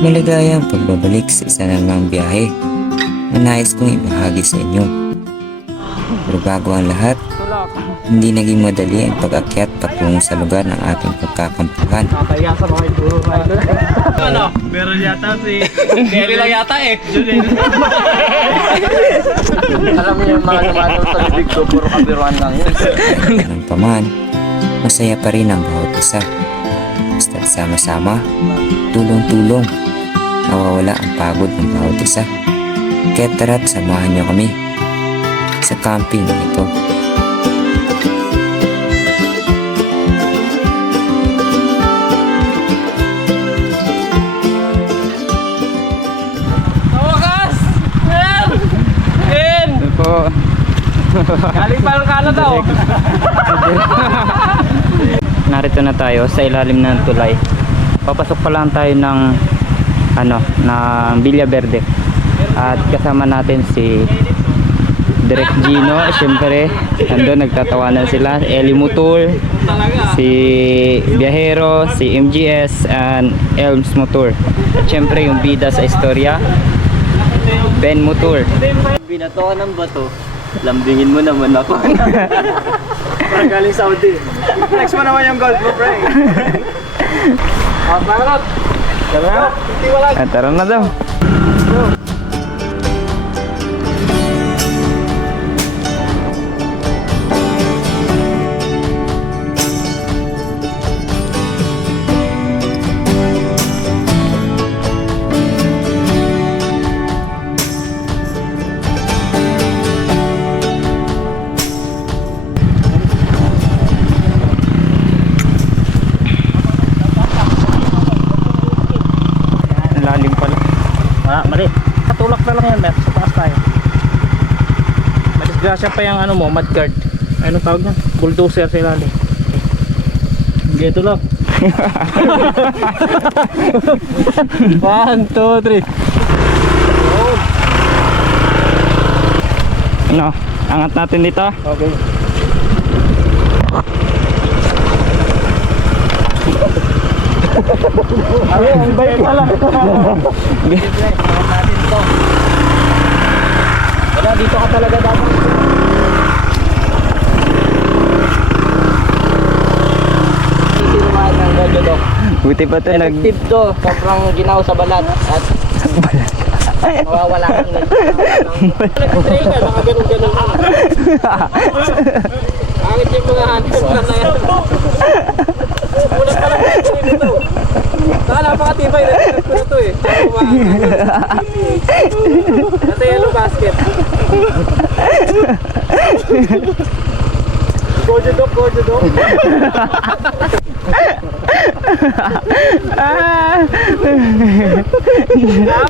Maligayang pagbabalik sa isa namang biyahe na nais kong ibahagi sa inyo. Pero bago ang lahat, hindi naging madali ang pag-akyat patungo sa lugar ng ating pagkakampuhan. Kaya sa mga ito. Ano? Meron yata si... Gary lang yata eh. Alam mo yung mga lumataw sa bibig ko, puro kabiruan lang yun. Ganun pa man, masaya pa rin ang bawat isa. Basta sama-sama, tulong-tulong, nawawala ang pagod ng bawat isa. Kaya tara't samahan niyo kami sa camping na ito. Galing pa ng Canada oh. Narito na tayo sa ilalim ng tulay. Papasok pa lang tayo ng ng Villa Verde. At kasama natin si Direk Gino, siyempre. Nandun nagtatawanan sila, Eli Motor, si Viajero, si MGS and Elms Motor. At siyempre yung bida sa istorya, Ben Motor. Binatoan ng bato. Lambingin mo naman ako. Parang galing Saudi. Flex mo naman yung gold mo, pre. Parang Tara na daw. Lalim pala. Mali. Patulak na lang yan, Mer. Sa taas tayo. Madisgrasya pa yung ano mo, mudguard. Anong tawag niya? Bulldozer sa ilalim. Dito lang. 1, 2, 3. Ano? Angat natin dito. Okay. Ay, ang bait pala. Natin to. Kaya dito ka talaga dapat. Isinumaan ng Gojo Doc. Buti pa ito Effective to. Sobrang ginaw sa balat. At mawawala kang nag-trail ka. Baka ganun-ganun ka. Pangit yung mga hands na yan. Ulat pala dito. Napakatibay na ito eh. Nasa yellow basket. Gojo Doc, Gojo Doc.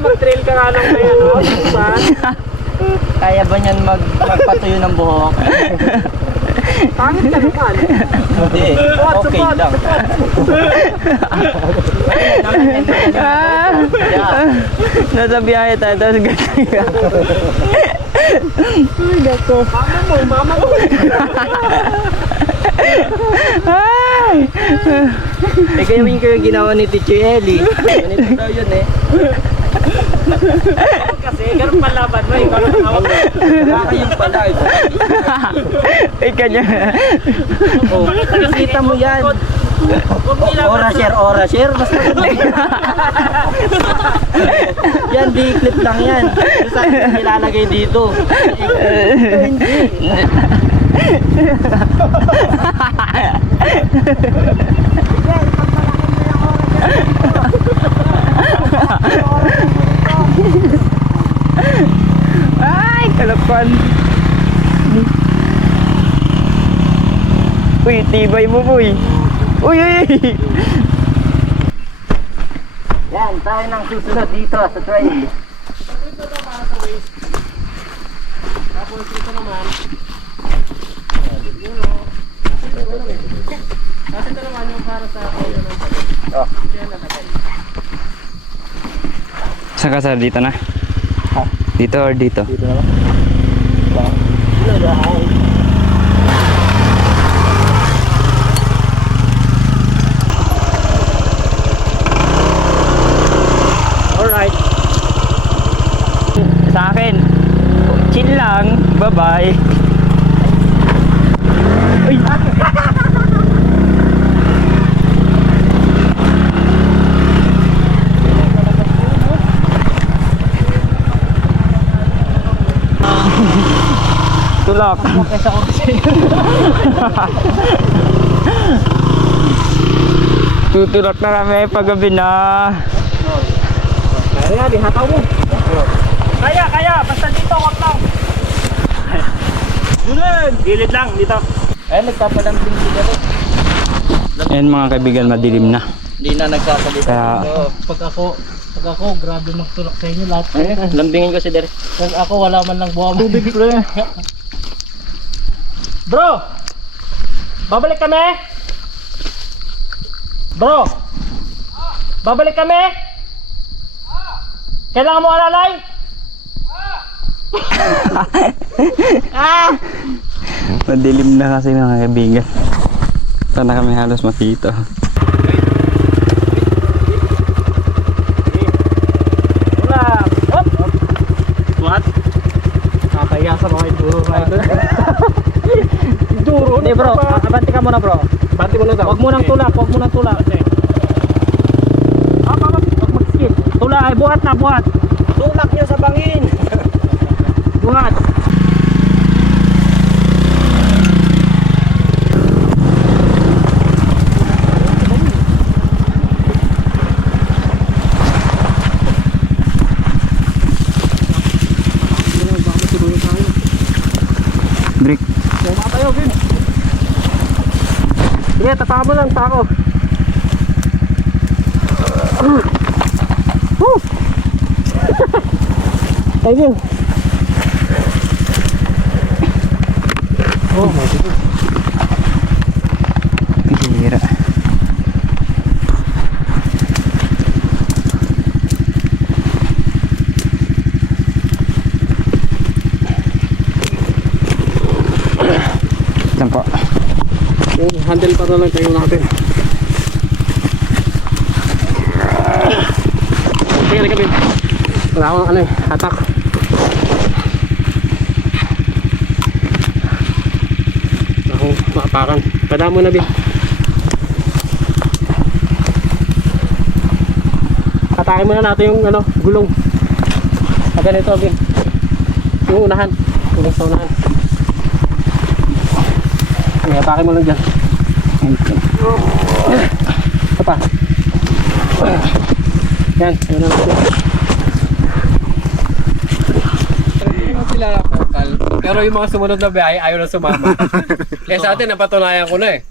Mag-trail ka nga lang kaya, no? Kaya ba niyan magpatuyo ng buhok? Pangit ka naman. Hindi, okay lang. Nasa biyahe tayo, tapos ganda. Ay, gato. Mama mo. Ay! Eh, kaya yung ginawa ni Teacher Eli. Ganito daw yun eh. Kasi ganun palaban mo, ikaw lang hawak. Baka yung pala. Eh, kanya. Oh, nakikita mo yan. Ora share. Mas yan, di clip lang yan. Sa nilalagay dito. Hindi. Ay, kalapan. Uy, tibay mo, boy. Uy. Yan, tayo nang susunod dito sa trail. Tapos ito naman. Kasi ito naman yung para sa polo ng pagod. Oh. Ito yung nalagay. Saan ka, sir? Dito na? Ha? Dito or dito? Dito naman. Bye. Uy. Tulak. Tutulak na kami paggabi na. Kaya, di hataw mo. Kaya, basta dito, wag lang. Gulid! Gilid lang, dito. Eh, nagpapalambing siguro. Ayan mga kaibigan, madilim na. Hindi na nagsasalita. Kaya Pag ako, grabe magtulak sa inyo lahat. Lambingin ko si Derek. Pag ako, wala man lang buha mo. Tubig, pre. Bro! Babalik kami? Bro! Babalik kami? Kailangan mo alalay? madilim na kasi mga kaibigan. Sana kami halos makita. Wala. Hop! What? Kakaya sa mga enduro rider. Enduro? Hindi bro, abanti ka muna bro. Bati mo na daw. Huwag mo nang tulak, huwag mo nang tulak. Huwag mag-skid. Tulak, ay buhat na, buhat. Tulak niyo sa bangin. Buhat. Brick. Tayo, Vin. Sige, tapa mo lang, tako. Ayun. Oh my God. Hira. Yan po. Yung handle pa na lang tayo natin. Sige, halika Vin. Wala akong ano eh, hatak. Wala akong maapakan. Pada mo na Vin. Hatakin muna natin yung ano, gulong. Pag ganito Vin. Yung unahan. Gulong sa unahan. Ay, hatakin mo lang dyan. Ito pa. Yan, yun na natin. Sila vocal, pero yung mga sumunod na biyahe ayaw na sumama. Kaya sa atin napatunayan ko na eh.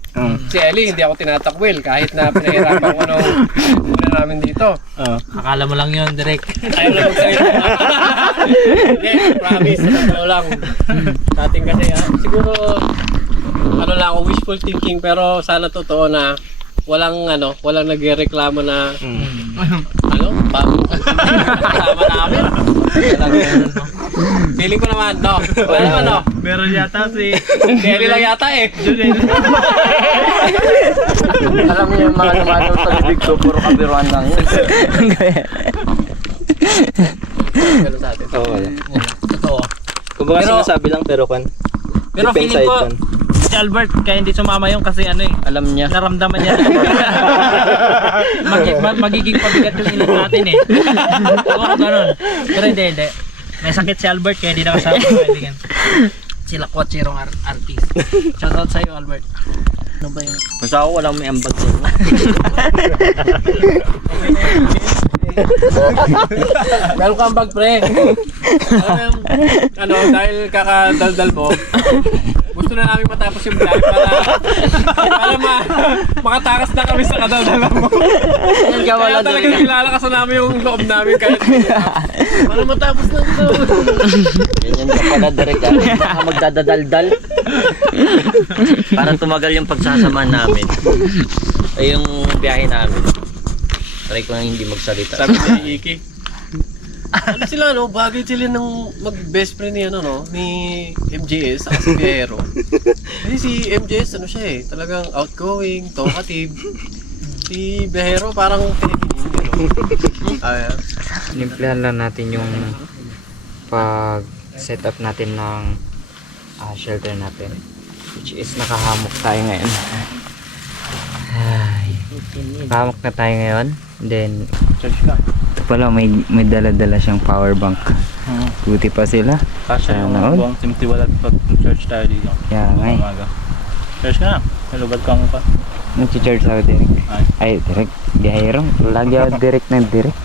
Si Ellie hindi ako tinatakwil kahit na pinahirapan ko nung una namin dito. Akala mo lang yun, Derek. Ayaw na magsalita. Hindi, promise, totoo lang. Dating kasi siguro ano lang ako, wishful thinking, pero sana totoo na walang nagrereklamo na kasama namin. Feeling ko naman, no? Wala naman, no? Meron yata si Kelly lang yata eh. Alam niyo yung mga lumalong sa bibig ko, puro kabiruan lang yun. Ganun sa atin. Oo, wala. Totoo. Kung baka Pero- sinasabi lang pero kan. Pero Depends feeling ko, side kan. si Albert, kaya hindi sumama yun kasi ano eh, Alam niya. naramdaman niya. Magiging pabigat yung ilong natin eh. Oo, ganun. Pero hindi. May sakit si Albert kaya hindi nakasama ng kaibigan. Sila Kwatsirong artist. Shoutout sa'yo, Albert. Ano ba yung... Basta ako walang may ambag sa'yo. Meron kang bag, pre. Dahil kakadaldal mo, gusto na namin matapos yung vlog para makatakas na kami sa kadaldalan mo. Kaya talaga nilalakasan namin yung loob namin kahit para matapos na ito. Ganyan ka pala, Derek. Baka magdadadaldal. Para tumagal yung pagsasama namin. Ay yung biyahe namin. Try ko nang hindi magsalita. Sabi ni Iki, ano sila no? Bagay sila ng mag-best friend ni ni MJS at si Biyahero. Kasi si MJS ano siya eh, talagang outgoing, talkative. Si Biyahero parang pinipinin. Nimplahan lang natin yung pag setup natin ng shelter natin, which is nakahamok tayo ngayon. Ay, nakahamok na tayo ngayon. Then Charge ka. ito pala, may dala-dala siyang power bank. Buti pa sila. Kasya yung Sana all. buwang timtiwalat pag charge tayo dito. Kaya nga eh. Umaga. Charge ka na. Nalubad ka mo pa. Nag-charge ako direct. Ay. Ay, direct. Biyahero. Lagi ako direct na direct.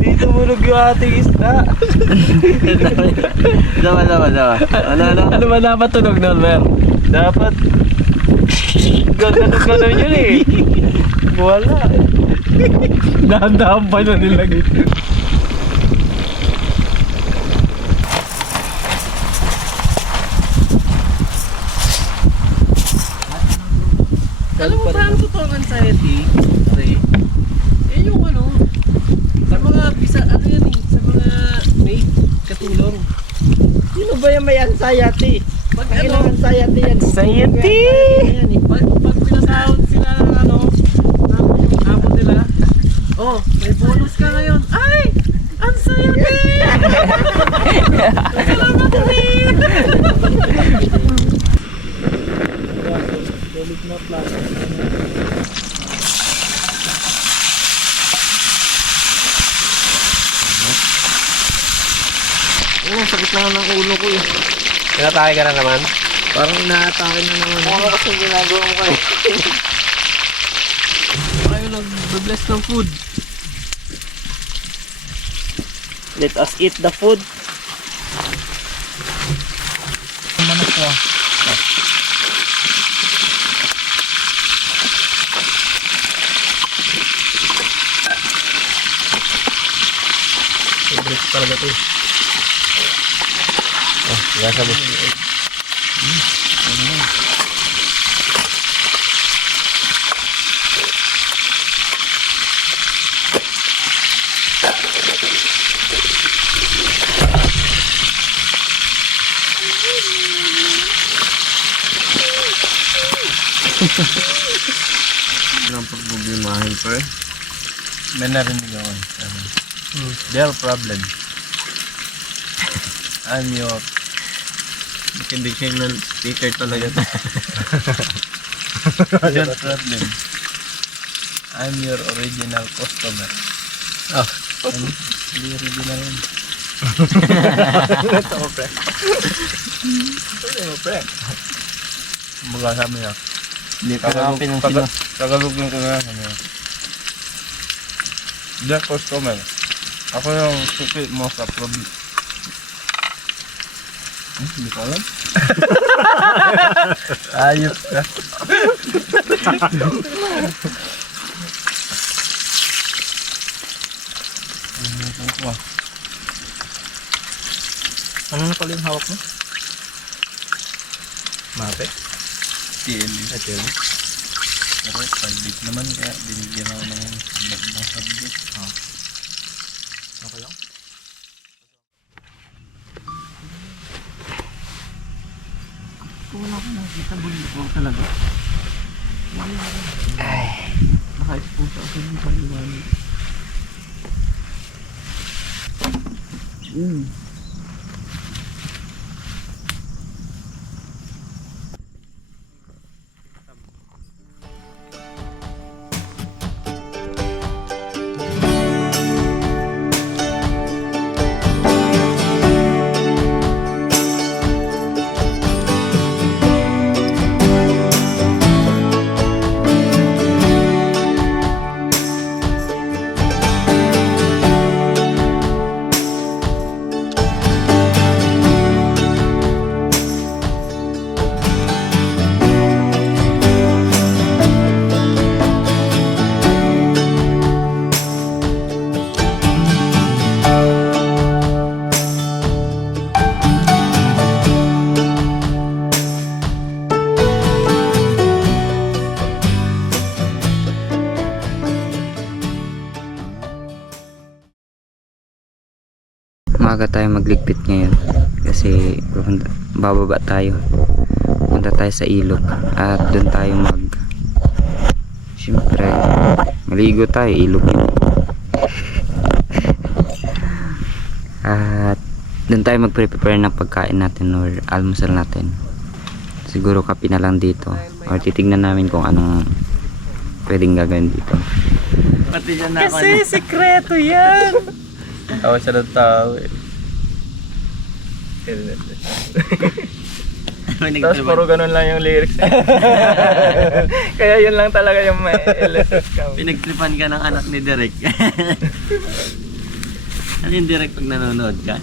Dito mulog yung ating isda. Dawa. Ano ba dapat tunog nun, Mer? Dapat gano'n yun eh. Wala. Dahan-dahan pa na nilagay. Alam mo ba ang totoong anxiety, Ray? Eh yung ano, sa mga ano yan eh, sa mga may katulong. Sino ba yung may anxiety? Pag Ang ano, anxiety yan. Anxiety! pag pinasahod sila ng ano, ng amo nila, oh, may bonus ka ngayon. Ay! Anxiety! Salamat rin! Sakit na ng ulo ko eh. Pinatake ka na naman? Parang inaatake na naman. Ano kasi ginagawa mo kayo? Tayo nag-bless ng food. Let us eat the food. Manok ko. Bless talaga ito. Gasa mo. Ang pagbublimahin pa eh. May narinig ako. Their problem. I'm your... Makinig kayo ng speaker talaga. Their problem. I'm your original customer. Oh. Hindi original yun. Ito mo, pre. Baga sa amin ah. Hindi pa namin ang sino. Tagalogin ko na kami. Their customer. Ako yung suki mo sa province. Hindi ko alam. Ayos ka. Ano na pala yung hawak mo? Mate? TND. TND. Pero pag-bit naman kaya binigyan ako ng subject. Okay lang. Wala ko nakikita bulibog talaga. Ay. Naka-expose ako sa yung paliwanag. Maaga tayo magligpit ngayon kasi bababa tayo. Punta tayo sa ilog at doon tayo siyempre maligo tayo, ilog yun. At doon tayo mag-prepare ng pagkain natin or almusal natin. Siguro kape na lang dito or titignan namin kung anong pwedeng gagawin dito. Pati siya na Kasi sikreto yan. Tawa siya ng tao eh. Tapos puro ganun lang yung lyrics eh. Kaya yun lang talaga yung may LSS kami. Pinagtripan ka ng anak ni Derek. Ano yung Derek pag nanonood ka?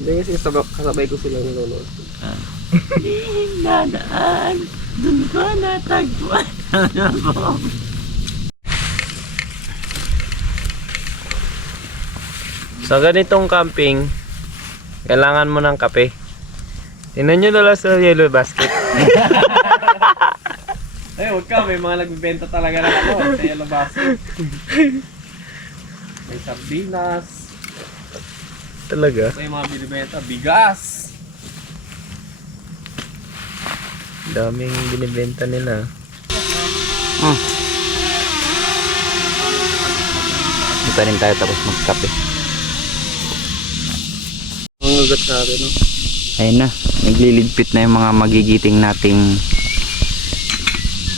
Hindi kasi kasabay ko sila nanonood. Dadaan, dun ko natagpuan. Sa ganitong camping, kailangan mo ng kape. Tingnan nyo na lang sa yellow basket. Eh, huwag ka. May mga nagbibenta talaga na ako sa Yellow Basket. May sardinas. Talaga? May mga binibenta. Bigas. Daming binibenta nila. Hindi pa rin tayo tapos magkape. Ang ugat natin, no? Ayun na, nagliligpit na yung mga magigiting nating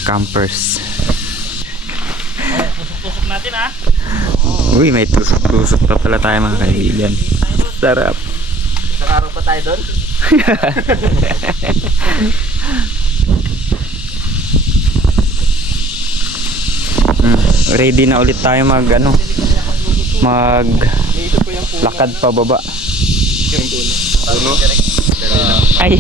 campers. Tusok natin ha. Uy, may tusok-tusok pa pala tayo mga kaibigan. Sarap. Nakaraw pa tayo doon? Ready na ulit tayo mag lakad pa baba. Ay,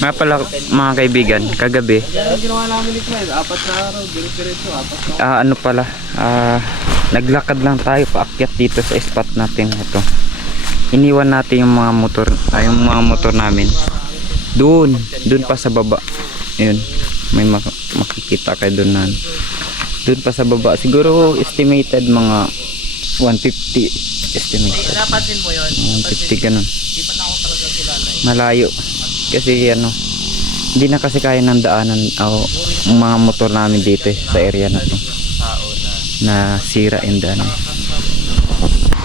nga pala mga kaibigan, kagabi Ang ginawa namin ni Clyde, 4 na araw, diretso, 4 na. ano pala, naglakad lang tayo paakyat dito sa spot natin ito. Iniwan natin yung mga motor namin doon pa sa baba. Yun, may makikita kayo doon pa sa baba. Siguro estimated mga 150 estimated. Napansin mo yun? 150 ganun. Di pa na ako talaga kilala eh. Malayo kasi hindi na kasi kaya ng daanan mga motor namin dito sa area na to na sira yung daan.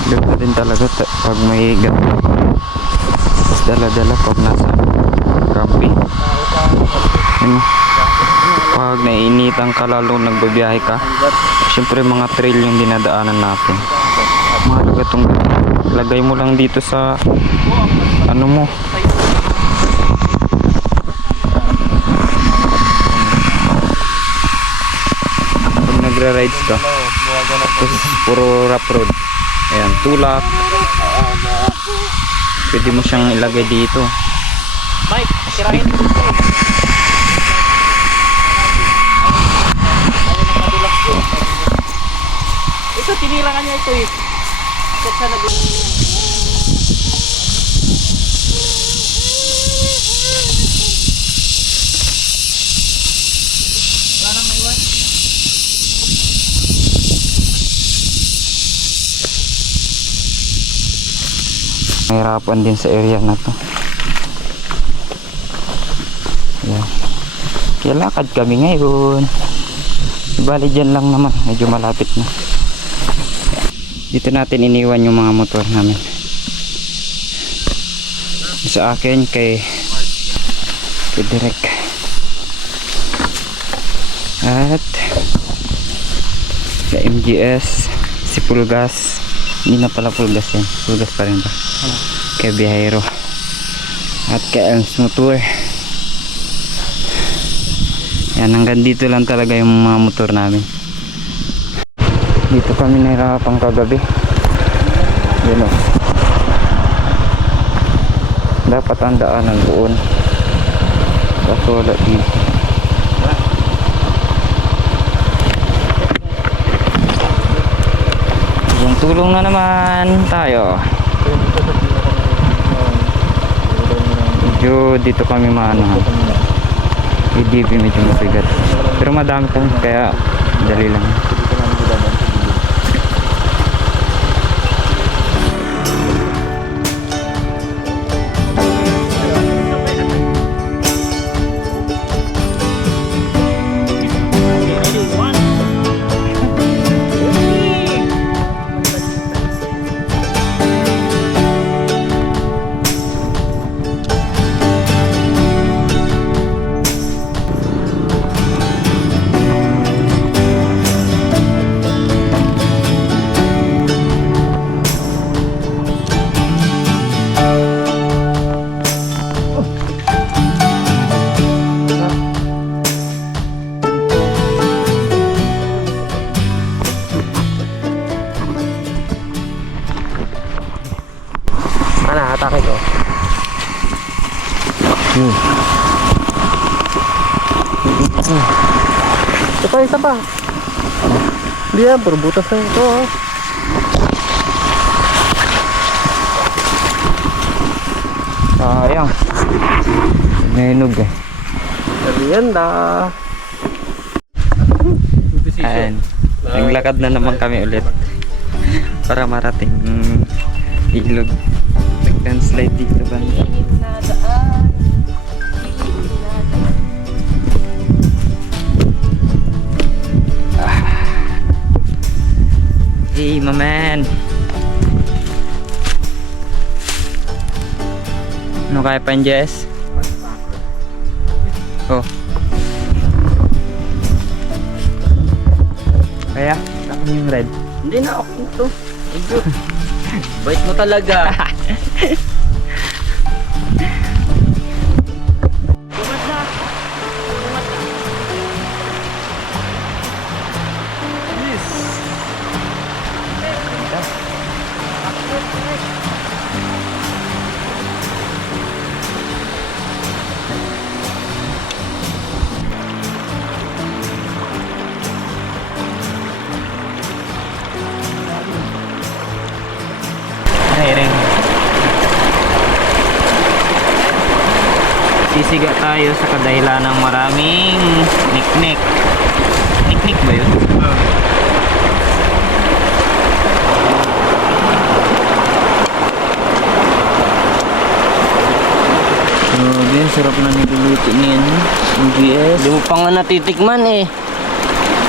Ganda din talaga pag may ganda, tapos dala-dala pag nasa camping. Pag naiinitan ka, lalo nagbabiyahe ka, syempre mga trail yung dinadaanan natin. Mahalaga itong lagay mo lang dito sa ano mo. Pag nagra-rides ka, tapos puro rough road, ayan, tulak, pwede mo siyang ilagay dito. Mike, sirahin mo. Ito, tinilangan niya ito eh. Check sa nag... Parang may iwan. Mahirapan din sa area na to. Ayan. Kaya lakad kami ngayon. Bali dyan lang naman, medyo malapit na. Dito natin iniwan yung mga motor namin. Sa akin kay Derek. At sa MGS, si Pulgas. Hindi na pala Pulgas yan, Pulgas pa rin ba? Kay Biyahero. At kay Elms Motor. Yan, hanggang dito lang talaga yung mga motor namin. Dito kami nahirapan kagabi. Yan o. Dapat ang daanan doon. Kaso wala dito. Yung tulong na naman tayo. Medyo dito kami maano. ADV medyo mabigat. Pero madami kami kaya dali lang. Isa pa. Hindi yan, puro butas na ito. Oh. Sayang. Nahinog eh. Merienda. Ayan. Naglakad na naman kami ulit. Para marating ilog. Nag-landslide dito banda. Hey, my man. Ano kaya pa yun, Jess? Oh. Kaya, saan yung red? Hindi na ako to. Bait mo talaga. Hiring. Sisiga tayo sa kadahilan ng maraming niknik. Niknik ba yun? Grabe, sarap na niluluto niyan. MGS. Hindi mo pa nga natitikman eh.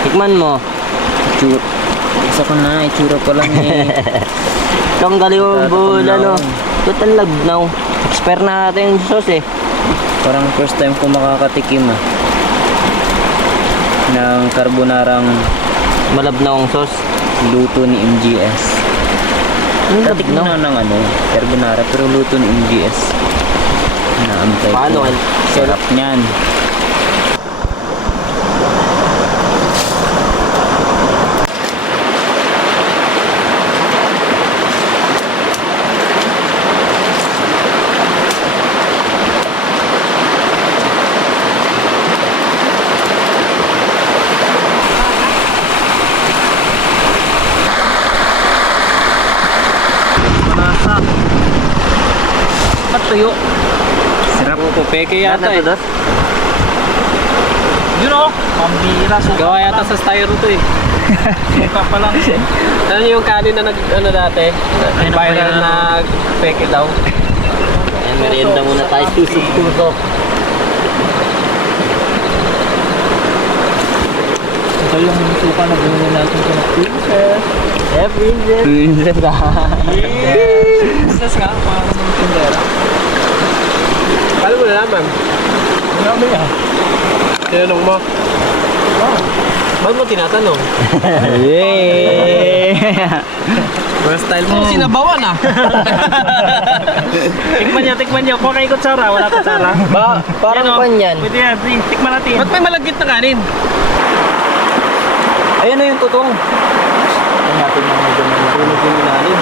Tikman mo. Isa ko na, itsura pa lang eh. Itong galing mo bola no. Total labnaw. Expert na natin yung sauce eh. Parang first time ko makakatikim ng carbonarang Malabnaw ang sauce. luto ni MGS. Tatikman na ng carbonara pero luto ni MGS. Naantay Paano? ko. Sarap niyan. Ba't tuyo? Sarap. Peke yata eh. Dos? Yun o. Pambira. Gawa yata sa styro to eh. Suka pa lang. Ano yung kanin na dati? Viral na peke daw. Ayan, merienda muna tayo. Tusok-tusok. Ito yung suka na binili natin sa Princess. Princess. Princess ka. Princess ka? Parang sa tindera. Paano mo nalaman? Marami ah. Tinanong mo? Ba't mo tinatanong? Yay! Well, style mo. Sinabawan ah. Tikman niyo. Kung kay kutsara, wala kutsara. Parang pan yan. Pwede yan, tikman natin. Ba't may malagkit na kanin? Ayan na yung tutong. Tignan natin ng medyo malaki. Tunog yung ilalim.